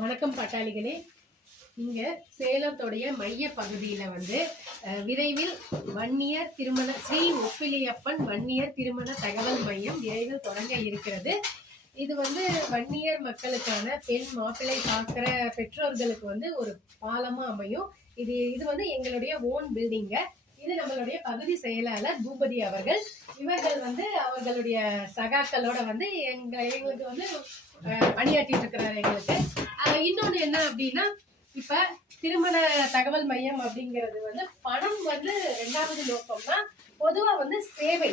வணக்கம் பாட்டாளிகளே. இங்க சேலத்துடைய மைய பகுதியில விரைவில் வன்னியர் திருமண ஸ்ரீ ஒப்பிலியப்பன் வன்னியர் திருமண தகவல் மையம் விரைவில் தொடங்க இருக்கிறது. இது வன்னியர் மக்களுக்கான பெண் மாப்பிள்ளை பார்க்கிற பெற்றோர்களுக்கு ஒரு பாலமா அமையும். இது எங்களுடைய ஓன் பில்டிங்க. இது நம்மளுடைய பகுதி செயலாளர் பூபதி அவர்கள். இவர்கள் அவர்களுடைய சகாக்களோட எங்களுக்கு பணியாற்றிட்டு இருக்கிறாரு. எங்களுக்கு இன்னொன்னு என்ன அப்படின்னா, இப்ப திருமண தகவல் மையம் அப்படிங்கிறது பணம் 2வது நோக்கம் தான். பொதுவா சேவை